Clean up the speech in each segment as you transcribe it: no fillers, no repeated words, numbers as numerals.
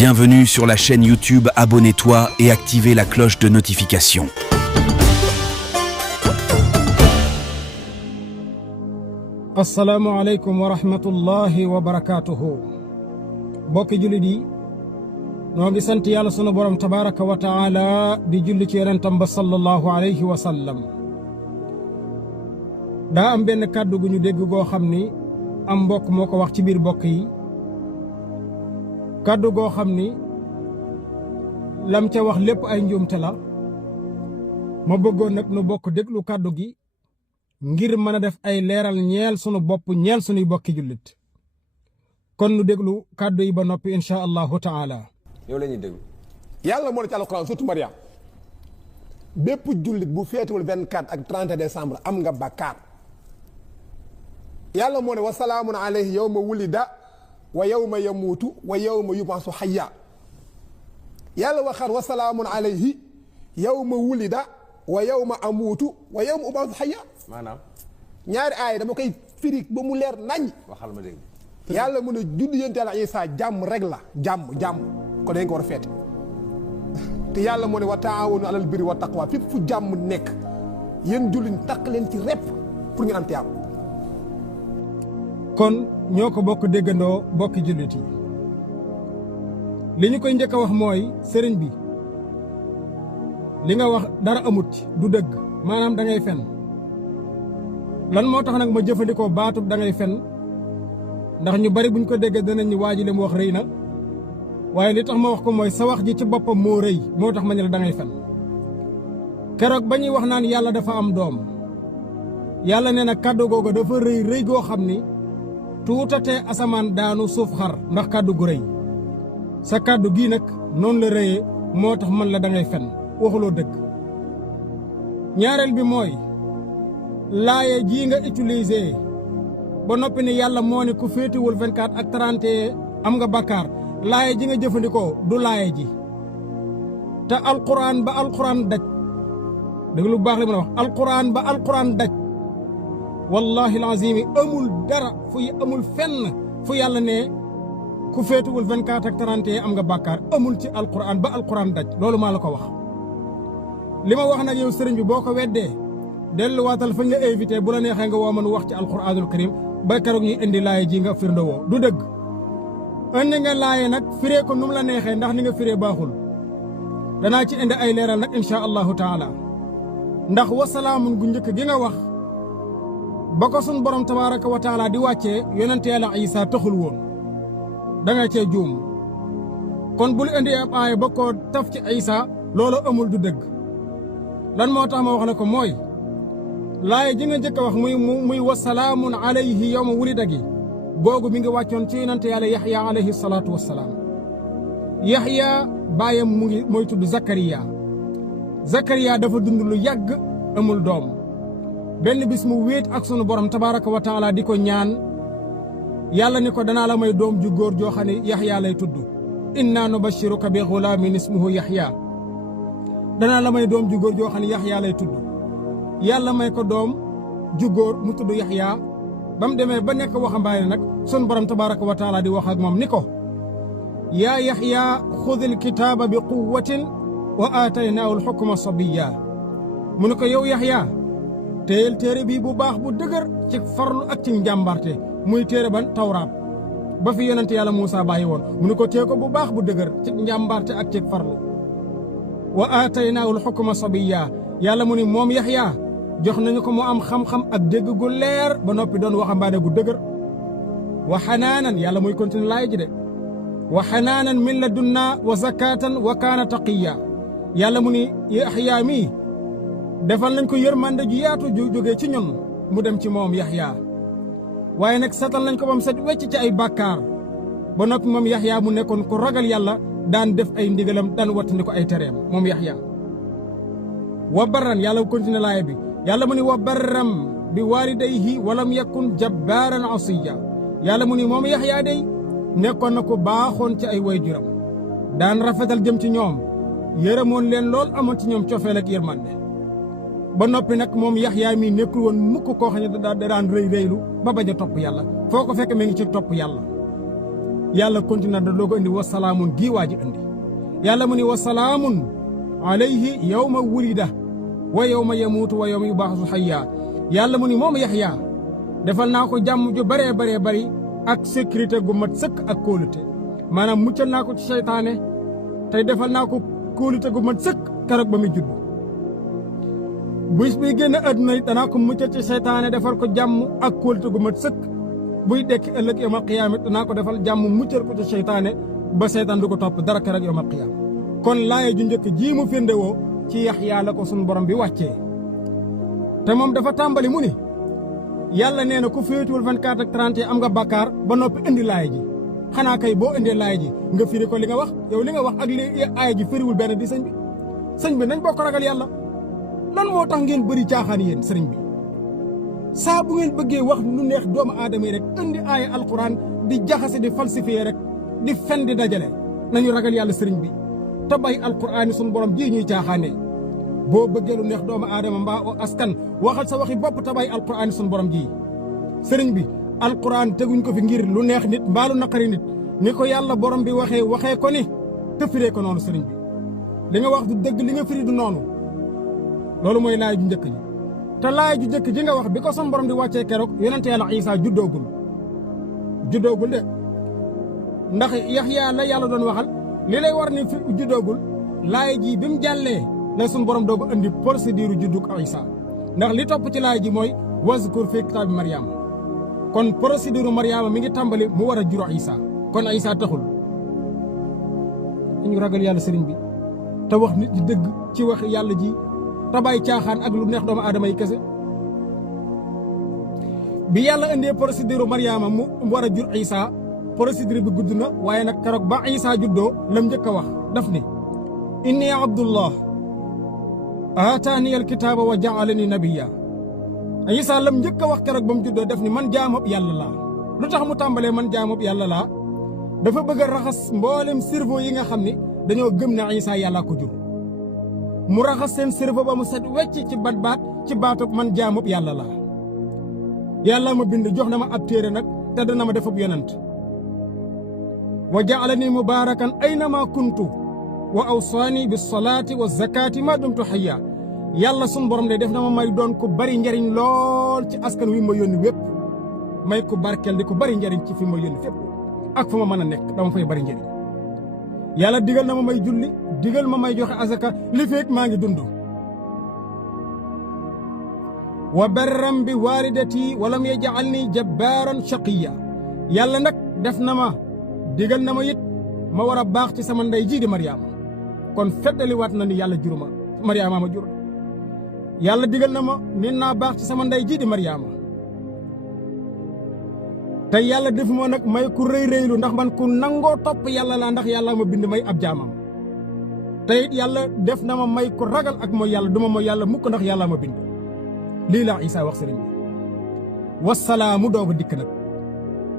Bienvenue sur la chaîne YouTube, abonne-toi et activez la cloche de notification. Assalamu alaikum wa rahmatullahi wa barakatuhu. Bokki jullit yi noo ngi sant yàlla sunu borom tabaraka wa taala di julli ci yonentam ba sallallahu alayhi wa sallam. daa am benn kàddu gu ñu dégg goo xam ni am mbokk moo ko wax ci biir bokk yi kàddu goo xam ni lam ca wax lépp ay njuumte la ma bëggoon nag nu bokk déglu kàddu gi ngir mën a def ay leeral ñeel sunu bopp ñeel sunuy bokki jullit kon nu déglu kàddu yi ba noppi insha allahu taala. yow la ñuy déglu. yàlla moo ne ci alquran surtout Mariam bépp jullit bu feetuwul 24 ak 30 décembre am nga bàkkaar yàlla moo ne wa salaamun alayhi yawma wulida wa yawma yamuutu wa yawma yubaasu hayya yàlla waxaat wa salaamun alayhi yawma wulida wa yawma amuutu wa yawma ubaasu hayya maanaam ñaari aay dama koy firi ba mu leer nañ. waxal ma dégg. yàlla mu ne judd yonent Yàlla Isaa jàmm rek la jàmm kon dañ ko war a feete te yàlla moo ne wa taawanu alal birri wa taqwa fépp fu jàmm nekk yéen jullit takk leen ci repp pour ñu am tiyaab. kon ñoo ko bokk déggandoo bokki jullit yi li ñu koy njëkk a wax mooy sëriñ bi li nga wax dara amut ci du dëgg maanaam da ngay fen lan moo tax nag ma jëfandikoo baatub da ngay fen ndax ñu bari buñ ko déggee danañ ñu waa ji li mu wax rëy na waaye li tax ma wax ko mooy sa wax ji ci boppam moo rëy moo tax ma ne la da ngay fen keroog ba ñuy wax naan yàlla dafa am doom yàlla nee na kàddu googu dafa rëy goo xam ni tuutatee asamaan daanu suuf xar ndax kàddu gu rëy sa kàddu gii nag noonu la rëyee moo tax man la da ngay fen waxuloo dëgg ñaareel bi mooy laaye jii nga utilisé ba noppi ne yàlla moo ne ku féetiwul 24 ak 30 am nga bakkaar laaye ji nga jëfandikoo du laaye ji te alquran ba alquran daj dëgg lu baax li ma la wax alquran ba alquran daj wallahi alazimi amul dara amul fenn fu yàlla ne ku féetiwul 24 ak 30 am nga bakkaar amul ci alquran ba alquran daj loolu maa la ko wax li ma wax nag yow sëriñ bi boo ko weddee delluwaatal fañ la invité bu la neexee nga woo man wax ci alquranul karim ba keroog ñuy indi laaye ji nga firnde woo du dëgg indi nga laaye nag firee ko nu mu la neexee ndax ni nga firee baaxul danaa ci indi ay leeral nag insha allahu taala ndax wasalaamun gu njëkk gi nga wax ba ko sun borom tabaraka wa taala di wàccee yonente yàlla Isa taxul woon da nga cee juum kon bul indi ab aaya ba koo taf ci Isa loolu amul du dëgg lan moo tax ma wax la ko mooy laaye ji nga njëkk a wax muy wasalaamun alayhi yawma wulida gi googu mi ngi wàccoon ci yonente yàlla Yaxya alayhi salaatu wassalaam Yaxya baayam mooy tudd Zakariya dafa dund lu yàgg amul doom benn bis mu wéet ak sunu borom tabaraka wa taala di ko ñaan yàlla ni ko danaa la may doom ju góor joo xam ne Yaxya lay tudd inna nubashiruka bi ghulaamin ismuhu Yaxya danaa la may doom ju góor joo xam ne Yaxya lay tudd yàlla may ko doom ju góor mu tudd Yaxya ba mu demee ba nekk waxambaane nag sunu borom tabaraka wa taala di wax ak moom ni ko yaa Yaxya xudil kitaaba bi quwwatin wa aataynaahu alxukma sabiyya mu ne ko yow Yaxya téyel téere bii bu baax bu dëgër ci farlu ak ci njàmbarte muy téere ban tawraat ba fi yonente yàlla Muusaa bàyyi woon mu ne ko téye ko bu baax bu dëgër ci njàmbarte ak ci farlu wa aataynaahu alxukma sabiyya yàlla mu ni moom Yaxya jox nañu ko mu am xam-xam ak dégg gu leer ba noppi doon waxambaane gu dëgër wa xanaanan yàlla muy continuer laay ji de wa xanaanan min ladunnaa wa zakatan wa kaana taqiyya yàlla mu ni Yaxya mii defal nañ ko yërmande ju yaatu ju jógee ci ñun mu dem ci moom Yaxya waaye nag setal nañ ko bam set wecc ci ay bàkkaar ba noppi moom Yaxya mu nekkoon ko ragal yàlla daan def ay ndigalam daan wattandi ko ay tereem moom Yaxya wa barran yàlla continué laaya bi yàlla mu ni wa barram bi waalidayhi walam yakun jabbaaran asiyya yàlla mu ni moom Yaxya day nekkoon na ko baaxoon ci ay waajuram daan rafetal jëm ci ñoom yërëmoon leen lool amoon ci ñoom cofeel ak yërmande ba noppi nag moom Yaxya mi nekkul woon mukk koo xam ne da daan rëy rëylu ba bañ a topp yàlla foo ko fekk mi ngi ci topp yàlla yàlla continue da doo ko indi wa salaamun gii waa ji indi yàlla mu ni wa salaamun alayhi yawma wulida wa yawma yamuutu wa yawma yubaasu hayya yàlla mu ni moom Yaxya defal naa ko jàmm ju baree bari ak sécurité gu mat sëkk ak kóolute maanaam muccal naa ko ci seytaane tey defal naa ko kóolute gu mat sëkk keroog ba muy judd buy génn àdduna it danaa ko muccal ci seytaane defal ko jàmm ak kóolute gu mat sëkk buy dekk ëllëg yawmal qiyaama danaa ko defal jàmm muccal ko ci seytaane ba seytaan du ko topp dara keroog yawmal qiyaama kon laaya ju njëkk jii mu firndewoo ci Yaxya la ko sunu borom bi wàccee te moom dafa tàmbali mu ni yàlla nee na ku féetuwul 24 ak 30 am nga bàkkaar ba noppi indi laaya ji xanaa kay boo indee laaya ji nga firi ko li nga wax yow li nga wax ak li aaya ji firiwul benn di sëñ bi nañ bokk ragal yàlla lan moo tax ngeen bëri caaxaan yéen sëriñ bi saa bu ngeen bëggee wax lu neex doomu aadama yi rek indi aaya alquran di jaxase di falsifier rek di fen di dajale nañu ragal yàlla sëriñ bi te bay alquran yi sunu borom ji ñuy caaxaanee boo bëggee lu neex doomu aadama mbaa o askan waxal sa waxi bopp te bay alquran yi sunu borom ji sëriñ bi alquran teguñ ko fi ngir lu neex nit mbaa lu naqari nit ni ko yàlla borom bi waxee ko ni te firee ko noonu sëriñ bi li nga wax du dëgg li nga firi du noonu loolu mooy laay ju njëkk ji te laay ju njëkk ji nga wax bi ko sunu borom di wàccee keroog yonente yàlla Isaa juddoogul de ndax Yaxya la yàlla doon waxal li lay war ni fi juddoogul laay ji bi mu jàllee la sunu borom doogu andi procédure juddug Isaa ndax li topp ci laay ji mooy wazkur fi kitaabi Maryama kon procédure Maryama mi ngi tàmbali mu war a jur Isaa kon Isaa taxul dañu ragal yàlla sëriñ bi te wax nit ñi dëgg ci wax yàlla ji te bàyyi caaxaan ak lu neex doomu aadama yi kese bi yàlla indee procédure Maryama mu war a jur Isaa procédure bi gudd na waaye nag keroog ba Isaa juddoo lam njëkk a wax daf ni inni abdullah aataani alkitaaba wa jaalani nabiyya Isaa lam njëkk a wax keroog ba mu juddoo def ni man jaamab yàlla laa lu tax mu tàmbalee man jaamab yàlla laa dafa bëgg a raxas mboolem cerveau yi nga xam ni dañoo gëm ne Isaa yàllaa ko jur mu raxas seen cerveau ba mu set wecc ci baatub man jaamab yàlla laa yàlla ma bind jox na ma ab téere nag te dana ma defub yonent wa jaalani mubaarakan aynama kuntu wa awsaani bis salaati wa zakaati ma dumtu hayya yàlla sun borom de def na ma may doon ku bari njariñ lool ci askan wi ma yónni wépp may ku barkel di ku bari njariñ ci fi ma yónni fépp ak fu ma mën a nekk dama fay bari njariñ yàlla digal na ma may julli digal ma may joxe azaka li feek maa ngi dund wa barram bi waalidati walam yaj'alni jabbaaran shaqiyya yàlla nag def na ma digal na ma it ma war a baax ci sama ndey ji di Maryama kon feddaliwaat na ni yàlla juruma Maryama ma jur yàlla digal na ma nit naa baax ci sama ndey ji di Maryama te yàlla def ma nag may ku rëy ndax man ku nangoo topp yàlla laa ndax yàlla ma bind may ab jaamam te it yàlla def na ma may ku ragal ak mooy yàlla duma mooy yàlla mukk ndax yàlla ma bind lii laa Isaa wax sëriñ bi wasalaamu dooga dikk nag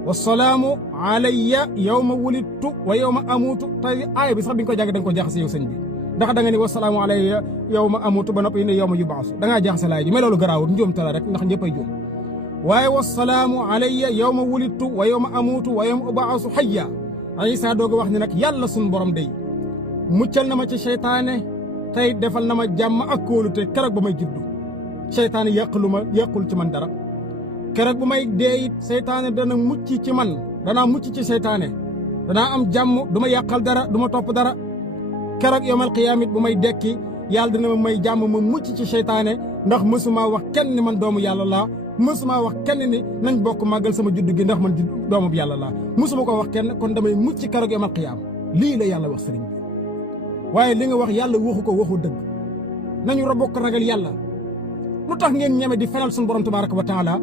wasalaamu alayya yawma wulidtu wa yawma amuutu tey aaya bi sax bi nga ko jàng da nga ko jaxase yow sëñ bi ndax da nga ni wasalaamu alayya yawma amuutu ba noppi ne yawma yub'asu da ngaa jaxase laay ji mais loolu garaawul njuum tala rek ndax ñëpp ay juum waaye wasalaamu alayya yawma wulidtu wa yawma amuutu wa yawma ub'asu hayya Isaa dooga wax ne nag yàlla sun borom day muccal na ma ci seytaane tey defal na ma jàmm ak kóolute keroog ba may juddu seytaane yàqul ci man dara keroog bu may dee it seytaane dana mucc ci man danaa mucc ci seytaane danaa am jàmm du ma yàqal dara du ma topp dara keroog yawmal qiyaamit bu may dekki yàlla dina ma may jàmm ma mucc ci seytaane ndax mësumaa wax kenn ni man doomu yàlla laa mësumaa wax kenn ni nañ bokk màggal sama juddu gi ndax man doomu yàlla laa mësuma ko wax kenn kon damay mucc keroog yawmal qiyaam lii la yàlla wax sëriñ bi waaye li nga wax yàlla waxu ko waxu dëgg nañu bokk ragal yàlla lu tax ngeen ñeme di fenal suñu borom tabaaraka wa taala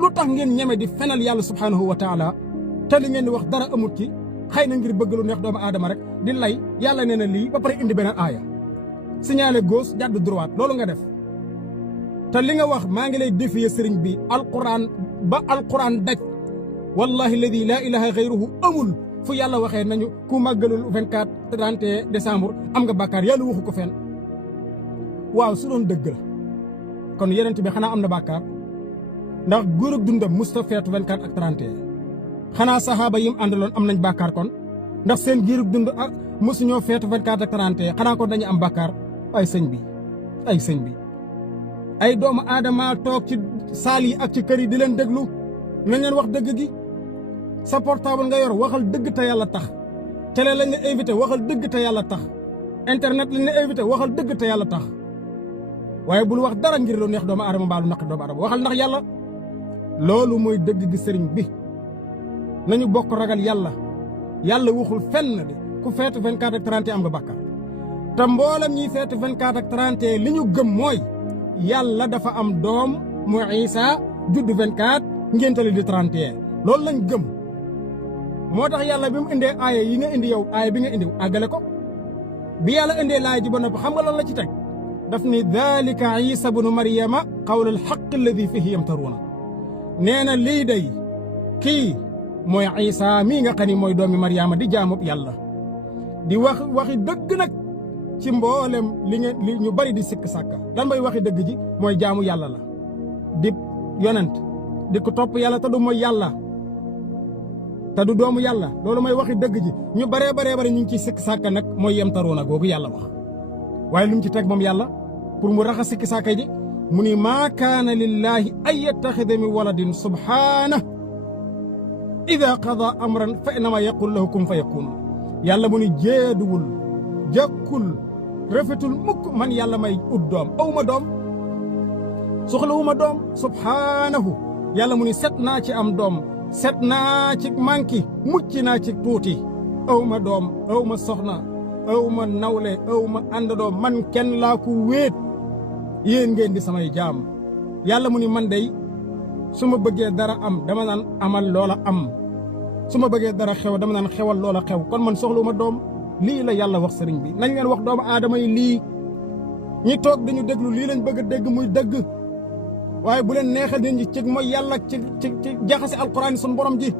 lu tax ngeen ñeme di fenal yàlla subhaanahu wa taala te li ngeen di wax dara amut ci xëy na ngir bëgg lu neex doomu aadama rek di lay yàlla nee na lii ba pare indi beneen aaya signalé gauche jàdd droite loolu nga def te li nga wax maa ngi lay défier sëriñ bi alquran ba alquran daj wallahi alladi laa ilaha xayruhu amul fu yàlla waxee nañu ku màggalul 24 31 décembre am nga bàkkaar yàlla waxu ko fenn waaw su doon dëgg la kon yenent bi xanaa am na bàkkaar ndax góor ak dundam musta feetu 24 ak 31 xanaa saxaaba yim àndaloon am nañ bàkkaar kon ndax seen giirug dund mosuñoo feetu 24 ak 31 xanaa kon dañu am bàkkaar ay sëñ bi ay doomu aadama toog ci saal yi ak ci kër yi di leen déglu nañ leen wax dëgg gi sa portable nga yor waxal dëgg te yàlla tax télé lañ la invité waxal dëgg te yàlla tax internet lañ la invité waxal dëgg te yàlla tax waaye bul wax dara ngir lu neex doomu aadama mbaa lu naqi doomu aadama waxal ndax yàlla loolu mooy dëgg gi sëriñ bi nañu bokk ragal yàlla waxul fenn de ku feetu 24 ak 31 am nga bàkkaar te mboolem ñiy feetu 24 ak 31 li ñu gëm mooy yàlla dafa am doom mu Isa judd 24 ngéntali di 31 loolu lañ gëm moo tax yàlla bi mu indee aaya yi nga indi yow aaya bi nga indi àggale ko bi yàlla indee laay ji ba noppi xam nga loolu la ci teg daf ni dalika Isa bnu Maryama qawlul haqq alladi fihi yamtaruuna nee na lii day kii mooy Isa mii nga xam ni mooy doomi Maryama di jaamub yàlla di waxi dëgg nag ci mboolem li ñu bari di sikk sàkka lan mooy waxi dëgg ji mooy jaamu yàlla la di yonent di ko topp yàlla te du mooy yàlla te du doomu yàlla loolu mooy waxi dëgg ji ñu baree ñu ngi ciy sikk sàkka nag mooy yemtaruuna googu yàlla wax waaye lu mu ci teg moom yàlla pour mu raxas sikki sàkka ji mu ni maa kaana lillaahi an yattaxida min waladin subhaana ida qada amran fa innama yaqul lahu kun fa yakun yàlla mu ni jéeduwul jëkkul rafetul mukk man yàlla may ut doom awma doom soxlawuma doom subhaanahu yàlla mu ni set naa ci am doom set naa ci manki mucc naa ci tuuti awma doom awma soxna awma nawle awma àndandoo man kenn laa ko wéet yéen ngeen di samay jaam yàlla mu ni man day su ma bëggee dara am dama naan amal loola am su ma bëggee dara xew dama naan xewal loola xew kon man soxlawuma doom lii la yàlla wax sëriñ bi nañ leen wax doomu aadama yi lii ñi toog dañu déglu lii lañ bëgg a dégg muy dëgg waaye bu leen neexal nit ñi ci mooy yàlla ci jaxase alquran sun borom ji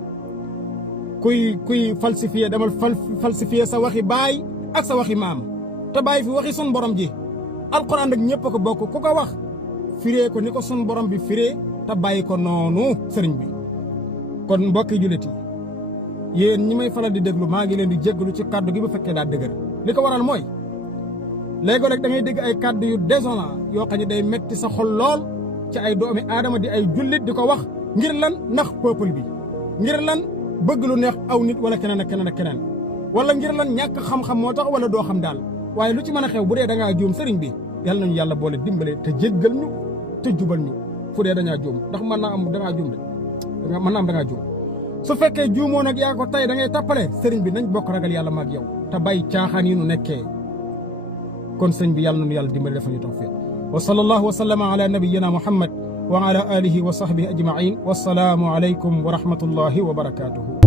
kuy falsifié demal falsifié sa waxi baay ak sa waxi maam te bàyyi fi waxi sun borom ji alquran nag ñëpp a ko bokk ku ko wax firee ko ni ko sun borom bi firee te bàyyi ko noonu sëriñ bi kon mbokki jullit yi yéen ñi may faral di déglu maa ngi leen di jéggalu ci kàddu gi bu fekkee daa dëgër li ko waral mooy léegoo rek da ngay dégg ay kàddu yu désolant yoo xam ne day metti sa xol lool ci ay doomi aadama di ay jullit di ko wax ngir lan ndax peuple bi ngir lan bëgg lu neex aw nit wala keneen ak keneen ak keneen wala ngir lan ñàkk xam-xam moo tax wala doo xam daal waaye lu ci mën a xew bu dee da ngaa juum sëriñ bi yàlla nañu yàlla boole dimbale te jéggal ñu te jubal ñu fu dee dañaa juum ndax mën naa am dangaa juum de mën naa am dangaa juum su fekkee juumoo nag yaa ko tey da ngay tappale sëriñ bi nañ bokk ragal yàlla maag yow te bàyyi caaxaan yi nu nekkee kon sëriñ bi yàlla nañu yàlla dimbale defal ñu tawfiq wa sallallahu wa sallama ala nabiyyina muhammad wa ala alihi wa sahbihi ajma'in wassalaamu alaykum wa rahmatullahi wa barakatuhu